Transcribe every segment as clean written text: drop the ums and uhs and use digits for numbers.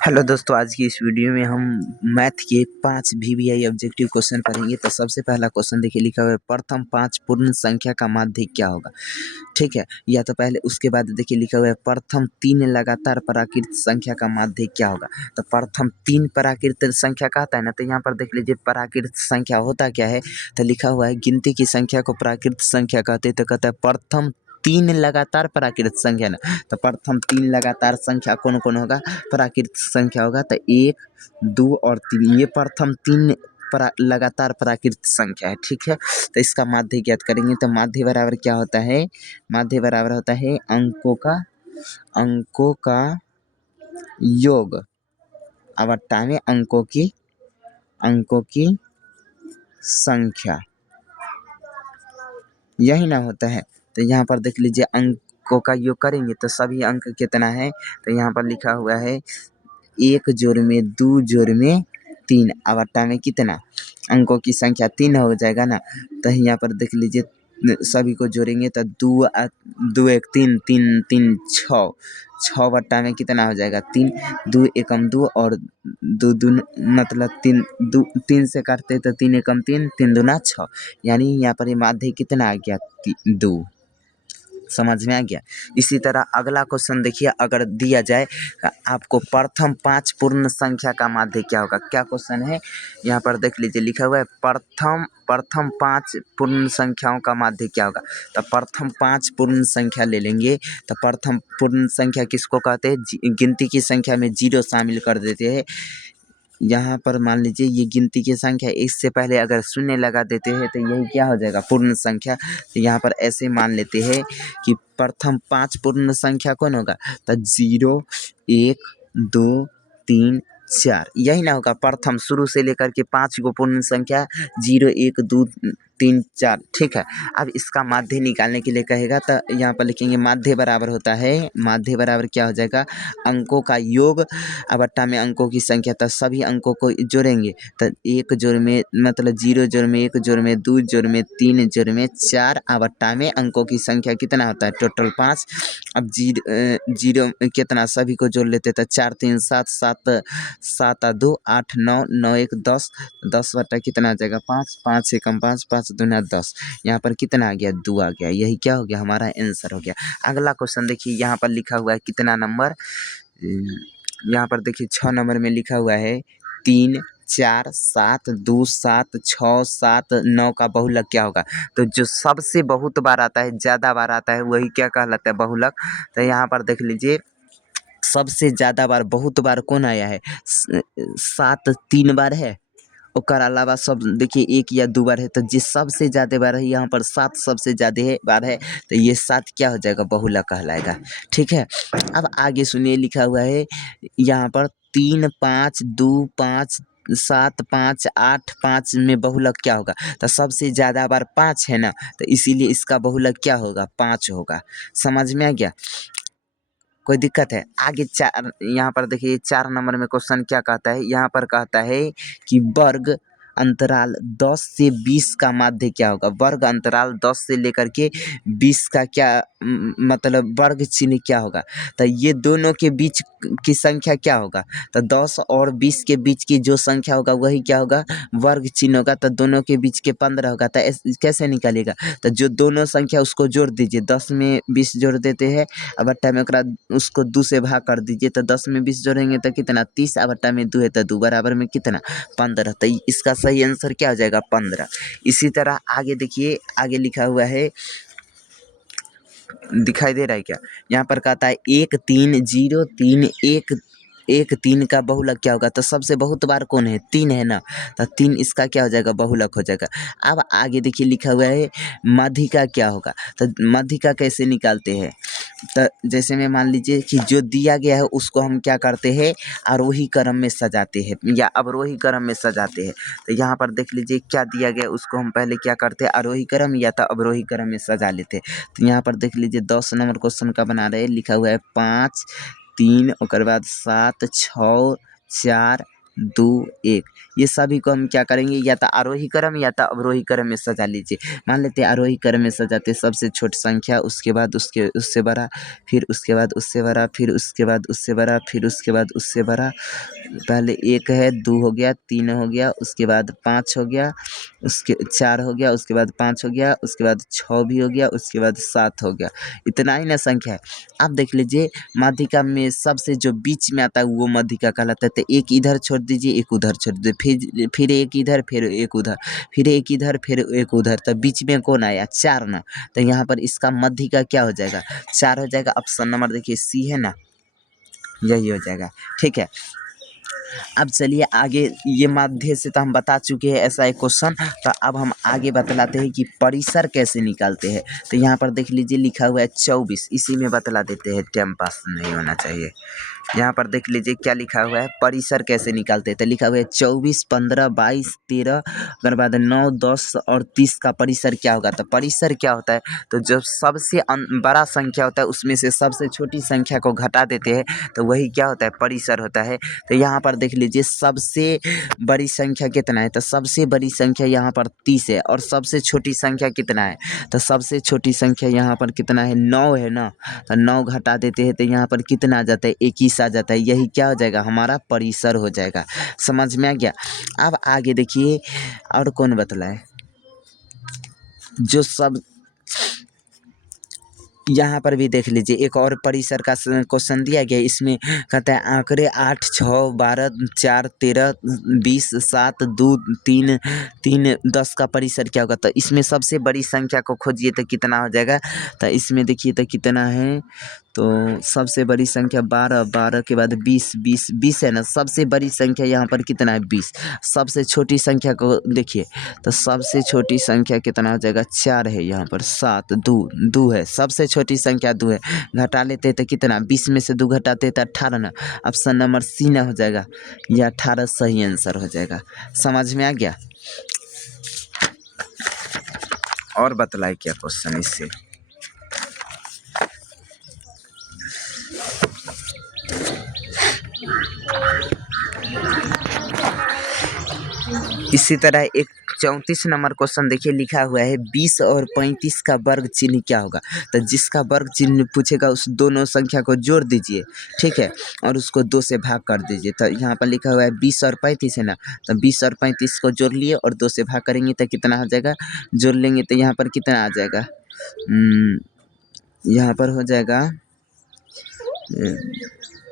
Hello दोस्तों, आज की इस वीडियो में हम मैथ के 5 वीवीआई ऑब्जेक्टिव क्वेश्चन पढ़ेंगे। तो सबसे पहला क्वेश्चन देखिए, लिखा हुआ है प्रथम 5 पूर्ण संख्या का माध्य क्या होगा। ठीक है, या तो पहले उसके बाद देखिए लिखा हुआ है प्रथम 3 लगातार प्राकृत संख्या का माध्य क्या होगा। तो प्रथम 3 प्राकृत संख्या का आता है ना, तो यहाँ पर देख लीजिए प्राकृत संख्या होता क्या है। तो लिखा हुआ है गिनती की संख्या को प्राकृत संख्या कहते हैं। तो कहता है प्रथम 3 लगातार प्राकृत संख्या ना। तो प्रथम 3 लगातार संख्या कौन कौन होगा, प्राकृत संख्या होगा। तो 1, 2 और 3 ये प्रथम 3 लगातार प्राकृत संख्या है। ठीक है, तो इसका माध्य ज्ञात करेंगे। तो माध्य बराबर क्या होता है, माध्य बराबर होता है अंकों का योग अवट्टावे अंकों की संख्या, यही ना होता है। तो यहाँ पर देख लीजिए अंकों का योग करेंगे तो सभी अंक कितना है। तो यहाँ पर लिखा हुआ है 1 जोड़ में 2 जोड़ में 3 अवट्टा में कितना, अंकों की संख्या 3 हो जाएगा ना। तो यहाँ पर देख लीजिए सभी को जोड़ेंगे तो 2 1 3 3 3 6 बट्टा में कितना हो जाएगा 3, 2 एकम 2 और 2 2 मतलब 3 से काटते तो 3 एकम 3, 3 दूना 6, यानी यहाँ पर ये माध्य कितना आ गया 2। समझ में आ गया। इसी तरह अगला क्वेश्चन देखिए, अगर दिया जाए आपको प्रथम 5 पूर्ण संख्या का माध्य क्या होगा। क्या क्वेश्चन है, यहाँ पर देख लीजिए लिखा हुआ है प्रथम 5 पूर्ण संख्याओं का माध्य क्या होगा। तो प्रथम 5 पूर्ण संख्या ले लेंगे। तो प्रथम पूर्ण संख्या किसको कहते हैं, गिनती की संख्या में 0 शामिल कर देते हैं। यहाँ पर मान लीजिए ये गिनती की संख्या, इससे पहले अगर शून्य लगा देते हैं तो यही क्या हो जाएगा, पूर्ण संख्या। तो यहाँ पर ऐसे मान लेते हैं कि प्रथम 5 पूर्ण संख्या कौन होगा। तो 0 1 2 3 4 यही ना होगा प्रथम, शुरू से लेकर के 5 गो पूर्ण संख्या 0 1 2 3 4। ठीक है, अब इसका माध्य निकालने के लिए कहेगा तो यहाँ पर लिखेंगे माध्य बराबर होता है, माध्य बराबर क्या हो जाएगा, अंकों का योग अवट्टा में अंकों की संख्या। तो सभी अंकों को जोड़ेंगे तो 1 जोड़ में मतलब 0 जोड़ में 1 जोड़ में 2 जोड़ में 3 जोड़ में 4 अवट्टा में अंकों की संख्या कितना होता है, टोटल 5। अब 0 कितना, सभी को जोड़ लेते तो 4 3 7 7 7 2 8 9 9 1 10 10 बट्टा कितना आ जाएगा 5, 5 एकम 5, 5 दूना 10, यहाँ पर कितना आ गया 2 आ गया। यही क्या हो गया, हमारा आंसर हो गया। अगला क्वेश्चन देखिए, यहाँ पर लिखा हुआ है कितना नंबर, यहाँ पर देखिए 6 नंबर में लिखा हुआ है 3 4 7 2 7 6 7 9 का बहुलक क्या होगा। तो जो सबसे बहुत बार आता है, ज़्यादा बार आता है, वही क्या कहलाता है, बहुलक। तो यहाँ पर देख लीजिए सबसे ज़्यादा बार बहुत बार कौन आया है, 7 3 बार है। ओकर अलावा सब देखिए 1 या 2 बार है। तो जिस सबसे ज़्यादा बार है, यहाँ पर 7 सबसे ज़्यादा है बार है। तो ये 7 क्या हो जाएगा, बहुलक कहलाएगा। ठीक है, अब आगे सुनिए, लिखा हुआ है यहाँ पर 3 5 2 5 7 5 8 5 में बहुलक क्या होगा। तो सबसे ज़्यादा बार 5 है ना, तो इसीलिए इसका बहुलक क्या होगा, 5 होगा। समझ में आ गया, कोई दिक्कत है। आगे 4, यहाँ पर देखिए 4 नंबर में क्वेश्चन क्या कहता है, यहाँ पर कहता है कि वर्ग अंतराल 10 से 20 का माध्य क्या होगा। वर्ग अंतराल 10 से लेकर के 20 का क्या मतलब वर्ग चिन्ह क्या होगा। तो ये दोनों के बीच की संख्या क्या होगा। तो 10 और 20 के बीच की जो संख्या होगा वही क्या होगा, वर्ग चिन्ह होगा। तो दोनों के बीच के 15 होगा। तो कैसे निकालेगा, तो जो दोनों संख्या उसको जोड़ दीजिए, 10 में 20 जोड़ देते हैं, अब बट्टा में उसको 2 से भाग कर दीजिए। तो 10 में 20 जोड़ेंगे तो कितना 30, अब बट्टा में 2 है तो 2 बराबर में कितना 15। तो इसका सही आंसर क्या हो जाएगा, 15। इसी तरह आगे देखिए, आगे लिखा हुआ है, दिखाई दे रहा है क्या, यहाँ पर कहता है 1 3 0 3 1 1 3 का बहुलक क्या होगा। तो सबसे बहुत बार कौन है, 3 है ना। तो 3 इसका क्या हो जाएगा, बहुलक हो जाएगा। अब आगे देखिए लिखा हुआ है मध्य का क्या होगा। तो मध्य का कैसे निकालते हैं, तो जैसे में मान लीजिए कि जो दिया गया है उसको हम क्या करते हैं, आरोही क्रम में सजाते हैं या अवरोही क्रम में सजाते हैं। तो यहाँ पर देख लीजिए क्या दिया गया, उसको हम पहले क्या करते हैं, आरोही क्रम या तो अवरोही क्रम में सजा लेते हैं। तो यहाँ पर देख लीजिए 10 नंबर क्वेश्चन का बना रहे, लिखा हुआ है 5 3 ओकर बाद 7 6 4 2 1। ये सभी को हम क्या करेंगे, या तो आरोही क्रम या तो अवरोही क्रम में सजा लीजिए। मान लेते हैं आरोही क्रम में सजाते, सबसे छोटी संख्या, उसके बाद उससे बड़ा, फिर उसके बाद उससे बड़ा, फिर उसके बाद उससे बड़ा, फिर उसके बाद उससे बड़ा। पहले 1 है, 2 हो गया, 3 हो गया, उसके बाद 5 हो गया, उसके 4 हो गया, उसके बाद 5 हो गया, उसके बाद 6 भी हो गया, उसके बाद 7 हो गया। इतना ही ना संख्या है। अब देख लीजिए माध्यिका में सबसे जो बीच में आता है वो माध्यिका कहलाता है। तो एक इधर छोड़ दीजिए, एक उधर छोड़ दीजिए, फिर एक इधर, फिर एक उधर, फिर एक इधर, फिर एक उधर। तो बीच में कौन आया, 4 ना। तो यहाँ पर इसका माध्यिका क्या हो जाएगा, 4 हो जाएगा। ऑप्शन नंबर देखिए सी है ना, यही हो जाएगा। ठीक है, अब चलिए आगे, ये माध्य से तो हम बता चुके हैं ऐसा एक क्वेश्चन। तो अब हम आगे बतलाते हैं कि परिसर कैसे निकालते हैं। तो यहाँ पर देख लीजिए लिखा हुआ है 24, इसी में बतला देते हैं, टाइम पास नहीं होना चाहिए। यहाँ पर देख लीजिए क्या लिखा हुआ है, परिसर कैसे निकालते हैं। तो लिखा हुआ है 24 15 22 13, अगर बाद 9 10 और 30 का परिसर क्या होगा। तो परिसर क्या होता है, तो जब सबसे बड़ा संख्या होता है उसमें से सबसे छोटी संख्या को घटा देते हैं, तो वही क्या होता है, परिसर होता है। तो यहाँ पर देख लीजिए सबसे बड़ी संख्या कितना है, तो सबसे बड़ी संख्या यहाँ पर 30 है, और सबसे छोटी संख्या कितना है, तो सबसे छोटी संख्या यहाँ पर कितना है, 9 है ना। तो 9 घटा देते हैं तो यहाँ पर कितना आ जाता है, 21 आ जाता है। यही क्या हो जाएगा, हमारा परिसर हो जाएगा। समझ में आ गया। अब आगे देखिए और कौन बतलाए, जो सब यहाँ पर भी देख लीजिए एक और परिसर का क्वेश्चन दिया गया। इसमें कहता है आंकड़े 8 6 12 4 13 20 7 2 3 3 10 का परिसर क्या होगा। तो इसमें सबसे बड़ी संख्या को खोजिए तो कितना हो जाएगा। तो इसमें देखिए तो कितना है, तो सबसे बड़ी संख्या 12, 12 के बाद 20, 20, 20 है ना। सबसे बड़ी संख्या यहाँ पर कितना है, 20। सबसे छोटी संख्या को देखिए, तो सबसे छोटी संख्या कितना हो जाएगा, 4 है यहाँ पर, 7 2 2 है, सबसे छोटी संख्या 2 है। घटा लेते तो कितना, 20 में से 2 घटाते तो 18 ना। ऑप्शन नंबर सी ना हो जाएगा, यह 18 सही आंसर हो जाएगा। समझ में आ गया। और बतलाए क्या क्वेश्चन इससे। इसी तरह एक 34 नंबर क्वेश्चन देखिए, लिखा हुआ है 20 और 35 का वर्ग चिन्ह क्या होगा। तो जिसका वर्ग चिन्ह पूछेगा उस दोनों संख्या को जोड़ दीजिए, ठीक है, और उसको 2 से भाग कर दीजिए। तो यहाँ पर लिखा हुआ है 20 और 35 है ना। तो 20 और 35 को जोड़ लिए और 2 से भाग करेंगे तो कितना हो जाएगा, जोड़ लेंगे तो यहाँ पर कितना आ जाएगा, यहाँ पर हो जाएगा,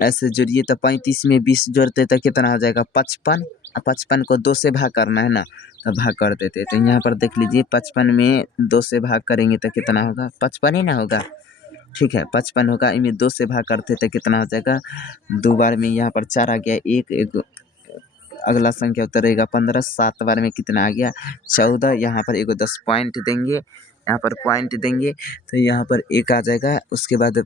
ऐसे जोड़िए तो 35 में 20 जोड़ते तो कितना हो जाएगा, 55। 55 को 2 से भाग करना है ना, तो भाग कर देते। तो यहाँ पर देख लीजिए 55 में 2 से भाग करेंगे तो कितना होगा, 55 ही ना होगा। ठीक है, 55 होगा, इनमें 2 से भाग करते तो कितना हो जाएगा, 2 बार में यहाँ पर 4 आ गया, एक अगला संख्या उतरेगा 15, 7 बार में कितना आ गया, 14। यहाँ पर एगो 10 पॉइंट देंगे, यहाँ पर पॉइंट देंगे तो यहाँ पर 1 आ जाएगा। उसके बाद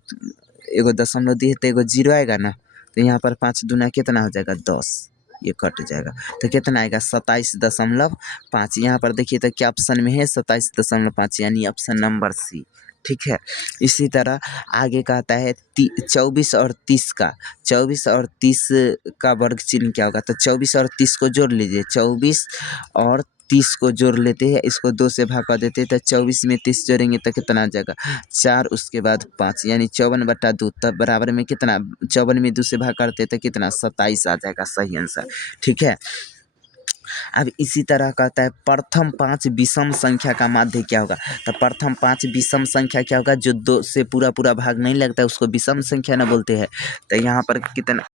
एगो दशमलव दिए तो एगो 0 आएगा ना। तो यहाँ पर 5 दूना कितना हो जाएगा, 10, ये कट जाएगा। तो कितना आएगा, 27.5। यहाँ पर देखिए तो क्या ऑप्शन में है, 27.5, यानी ऑप्शन नंबर सी। ठीक है, इसी तरह आगे कहता है 24 और 30 का, 24 और 30 का वर्ग चिन्ह क्या होगा। तो 24 और 30 को जोड़ लीजिए, 24 और 30 को जोड़ लेते हैं, इसको 2 से भाग कर देते हैं। तो 24 में 30 जोड़ेंगे तो कितना आ जाएगा, 4, उसके बाद 5, यानी 54/2। तब बराबर में कितना, 54 में 2 से भाग करते तो कितना, 27 आ जाएगा सही आंसर। ठीक है, अब इसी तरह कहता है प्रथम 5 विषम संख्या का माध्य क्या होगा। तो प्रथम 5 विषम संख्या क्या होगा, जो 2 से पूरा भाग नहीं लगता है उसको विषम संख्या ना बोलते हैं। तो यहाँ पर कितना